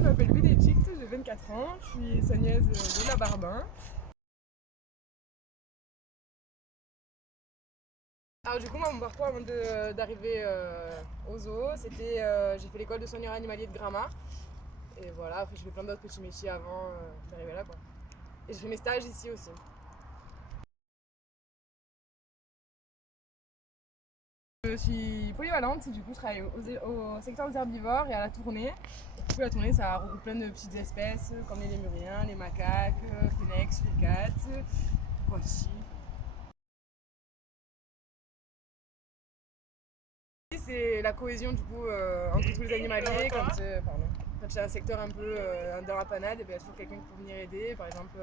je m'appelle Bénédicte, j'ai 24 ans, je suis soigneuse de la Barbin. Alors du coup, moi, mon parcours avant d'arriver au zoo, c'était j'ai fait l'école de soigneur animalier de Gramma. Et voilà, après j'ai fait plein d'autres petits métiers avant d'arriver là, quoi. Et j'ai fait mes stages ici aussi. Je suis polyvalente, du coup je travaille au secteur des herbivores et à la tournée. Du coup la tournée ça regroupe plein de petites espèces comme les lémuriens, les macaques, phénix, suricate, voici. C'est la cohésion du coup entre tous les animaliers quand il y a un secteur un peu dans la panade, il y a toujours quelqu'un qui peut venir aider. Par exemple,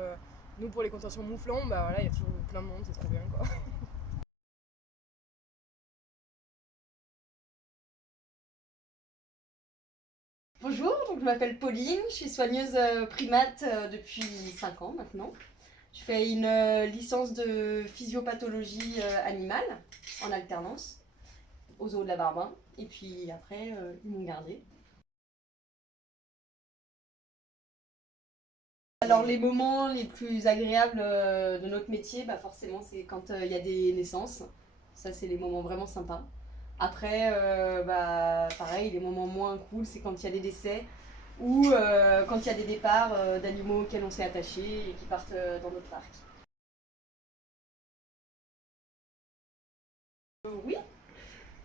nous pour les contentions mouflons, bah voilà, il y a toujours plein de monde, c'est trop bien quoi. Bonjour, donc je m'appelle Pauline, je suis soigneuse primate depuis 5 ans maintenant. Je fais une licence de physiopathologie animale en alternance au zoo de la Barbin et puis après ils m'ont gardée. Alors les moments les plus agréables de notre métier, bah forcément c'est quand il y a des naissances, ça c'est les moments vraiment sympas. Après, bah, pareil, les moments moins cool, c'est quand il y a des décès ou quand il y a des départs d'animaux auxquels on s'est attaché et qui partent dans notre parc. Oui.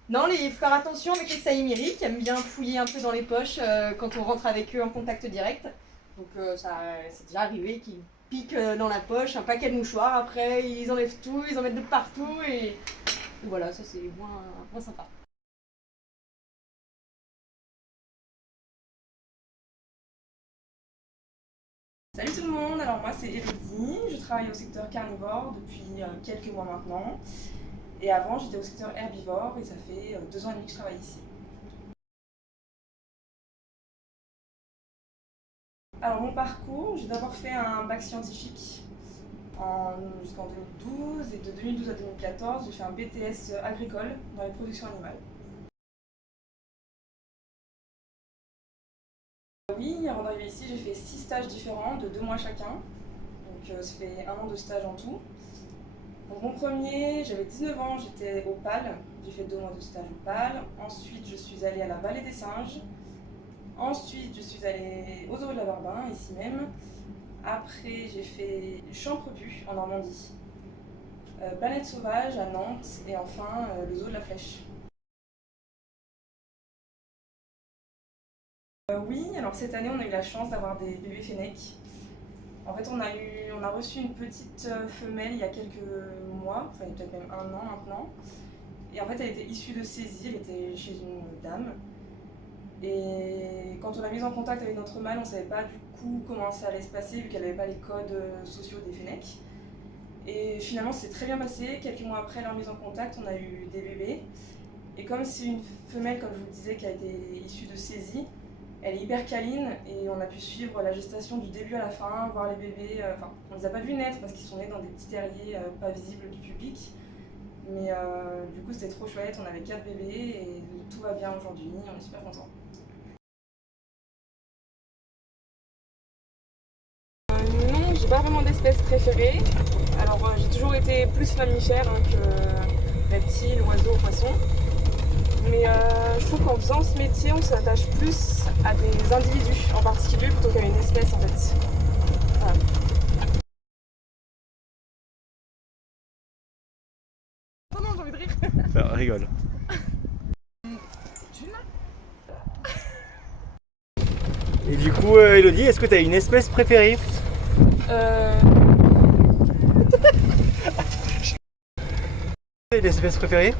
Non, il faut faire attention avec les saïmiris qui aiment bien fouiller un peu dans les poches quand on rentre avec eux en contact direct. Donc ça, c'est déjà arrivé qu'ils piquent dans la poche un paquet de mouchoirs, après ils enlèvent tout, ils en mettent de partout et voilà, ça c'est moins sympa. Salut tout le monde, alors moi c'est Elodie, je travaille au secteur carnivore depuis quelques mois maintenant. Et avant j'étais au secteur herbivore et ça fait 2 ans et demi que je travaille ici. Alors mon parcours, j'ai d'abord fait un bac scientifique jusqu'en 2012 et de 2012 à 2014 j'ai fait un BTS agricole dans les productions animales. Oui, avant d'arriver ici j'ai fait 6 stages différents de 2 mois chacun, donc ça fait 1 an de stage en tout. Donc mon premier, j'avais 19 ans, j'étais au PAL, j'ai fait 2 mois de stage au PAL. Ensuite, je suis allée à la Vallée des Singes. Ensuite, je suis allée au zoo de la Barbin, ici même. Après, j'ai fait Champrebu en Normandie, Planète Sauvage à Nantes et enfin le zoo de la Flèche. Oui, alors cette année, on a eu la chance d'avoir des bébés fennecs. En fait, on a reçu une petite femelle il y a quelques mois, enfin peut-être même 1 an maintenant. Et en fait, elle était issue de saisie, elle était chez une dame. Et quand on a mis en contact avec notre mâle, on ne savait pas du coup comment ça allait se passer, vu qu'elle n'avait pas les codes sociaux des fennecs. Et finalement, c'est très bien passé. Quelques mois après leur mise en contact, on a eu des bébés. Et comme c'est une femelle, comme je vous le disais, qui a été issue de saisie, elle est hyper câline et on a pu suivre la gestation du début à la fin, voir les bébés. Enfin, on ne les a pas vus naître parce qu'ils sont nés dans des petits terriers pas visibles du public. Mais du coup, c'était trop chouette. On avait 4 bébés et tout va bien aujourd'hui. On est super contents. Non, j'ai pas vraiment d'espèce préférée. Alors j'ai toujours été plus mammifère que reptile, oiseau, poisson. Mais je trouve qu'en faisant ce métier, on s'attache plus à des individus en particulier plutôt qu'à une espèce en fait. Voilà. Oh non, j'ai envie de rire. Enfin, rigole. Et du coup, Elodie, est-ce que tu as une espèce préférée? Une espèce préférée?